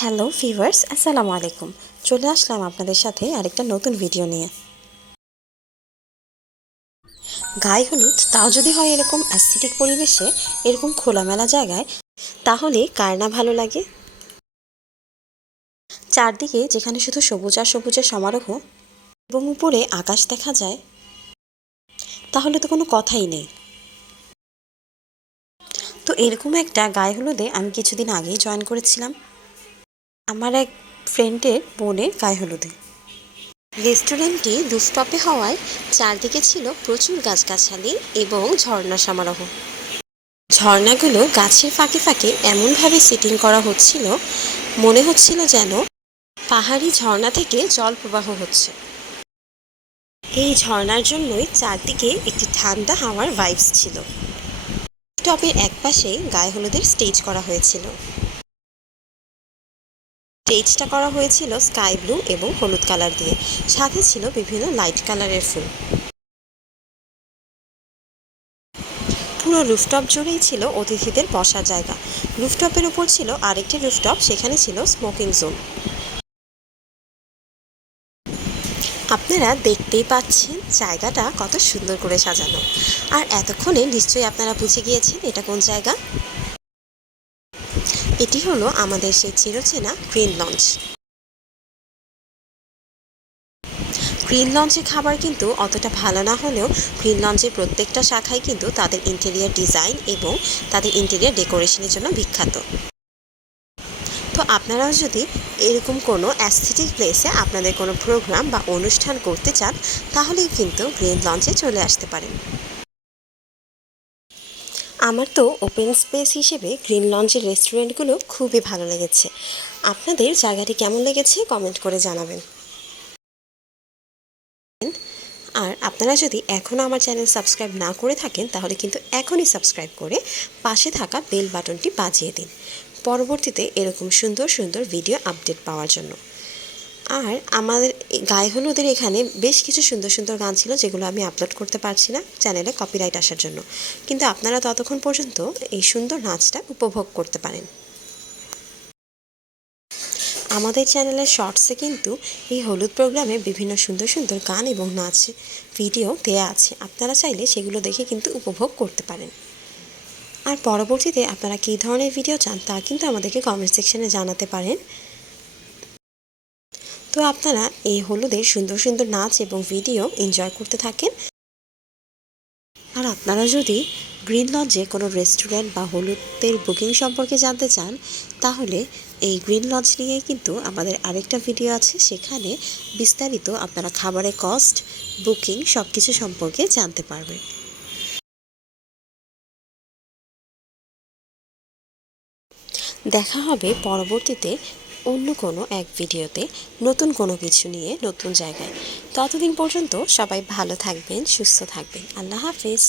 Hello viewers আসসালামু আলাইকুম চলে আসলাম আপনাদের সাথে আরেকটা নতুন ভিডিও নিয়ে। গায়ে হলুদ, তাও যদি হয় এরকম অ্যাস্থেটিক পরিবেশে, এরকম খোলামেলা জায়গায়, তাহলে কার না ভালো লাগে? চারদিকে যেখানে শুধু সবুজ আর সবুজের সমারোহ এবং উপরে আকাশ দেখা যায়, তাহলে তো কোনো কথাই নেই। তো এরকম একটা গায়ে হলুদে আমি কিছুদিন আগেই জয়েন করেছিলাম। আমার এক ফ্রেন্ডের বোনের গায়ে হলুদে। রেস্টুরেন্টটি দুস্টপে হওয়ায় চারদিকে ছিল প্রচুর গাছগাছালি এবং ঝর্ণা সমারোহ। ঝর্ণাগুলো গাছের ফাঁকে ফাঁকে এমনভাবে সিটিং করা হচ্ছিল, মনে হচ্ছিল যেন পাহাড়ি ঝর্ণা থেকে জল প্রবাহ হচ্ছে। এই ঝর্ণার জন্যই চারদিকে একটি ঠান্ডা হাওয়ার ভাইবস ছিল। টপের একপাশে গায়ে হলুদের স্টেজ করা হয়েছিল। স্টেজটা করা হয়েছিল স্কাই ব্লু এবং হলুদ কালার দিয়ে। সাথে ছিল বিভিন্ন লাইট কালারের ফুল। পুরো রুফটপ জুড়েই ছিল অতিথিদের বসার জায়গা। রুফটপের উপর ছিল আরেকটি রুফটপ, সেখানে ছিল স্মোকিং জোন। আপনারা দেখতেই পাচ্ছেন জায়গাটা কত সুন্দর করে সাজানো। আর এতক্ষণে নিশ্চয়ই আপনারা বুঝে গিয়েছেন এটা কোন জায়গা। এটি হলো আমাদের সেই চিরচেনা গ্রিন লঞ্চ। গ্রিন লঞ্চের খাবার কিন্তু অতটা ভালো না হলেও গ্রিন লঞ্চের প্রত্যেকটা শাখায় কিন্তু তাদের ইন্টেরিয়ার ডিজাইন এবং তাদের ইন্টেরিয়ার ডেকোরেশনের জন্য বিখ্যাত। তো আপনারাও যদি এরকম কোনো অ্যাস্থেটিক প্লেসে আপনাদের কোনো প্রোগ্রাম বা অনুষ্ঠান করতে চান, তাহলেই কিন্তু গ্রিন লঞ্চে চলে আসতে পারেন। আমার তো ওপেন স্পেস হিসেবে গ্রিন লঞ্চের রেস্টুরেন্টগুলো খুবই ভালো লেগেছে। আপনাদের জায়গাটি কেমন লেগেছে কমেন্ট করে জানাবেন। আর আপনারা যদি এখনও আমার চ্যানেল সাবস্ক্রাইব না করে থাকেন, তাহলে কিন্তু এখনই সাবস্ক্রাইব করে পাশে থাকা বেল বাটনটি বাজিয়ে দিন। পরবর্তীতে এরকম সুন্দর সুন্দর ভিডিও আপডেট পাওয়ার জন্য। আর আমাদের গায়ে হলুদের এখানে বেশ কিছু সুন্দর সুন্দর গান ছিল যেগুলো আমি আপলোড করতে পারছি না চ্যানেলে কপিরাইট আসার জন্য। কিন্তু আপনারা ততক্ষণ পর্যন্ত এই সুন্দর নাচটা উপভোগ করতে পারেন। আমাদের চ্যানেলের শর্টসে কিন্তু এই হলুদ প্রোগ্রামে বিভিন্ন সুন্দর সুন্দর গান এবং নাচ ভিডিও দেয়া আছে। আপনারা চাইলে সেগুলো দেখে কিন্তু উপভোগ করতে পারেন। আর পরবর্তীতে আপনারা কী ধরনের ভিডিও চান তা কিন্তু আমাদেরকে কমেন্ট সেকশনে জানাতে পারেন। তো আপনারা এই হলুদের সুন্দর সুন্দর নাচ এবং ভিডিও এনজয় করতে থাকেন। আর আপনারা যদি গ্রিন লজে কোনো রেস্টুরেন্ট বা হলুদের বুকিং সম্পর্কে জানতে চান, তাহলে এই গ্রিন লজ নিয়ে কিন্তু আমাদের আরেকটা ভিডিও আছে। সেখানে বিস্তারিত আপনারা খাবারের কস্ট বুকিং সব কিছু সম্পর্কে জানতে পারবেন। দেখা হবে পরবর্তীতে অন্য কোনো এক ভিডিওতে নতুন কোনো কিছু নিয়ে নতুন জায়গায়। ততদিন পর্যন্ত সবাই ভালো থাকবেন, সুস্থ থাকবেন। আল্লাহ হাফিজ।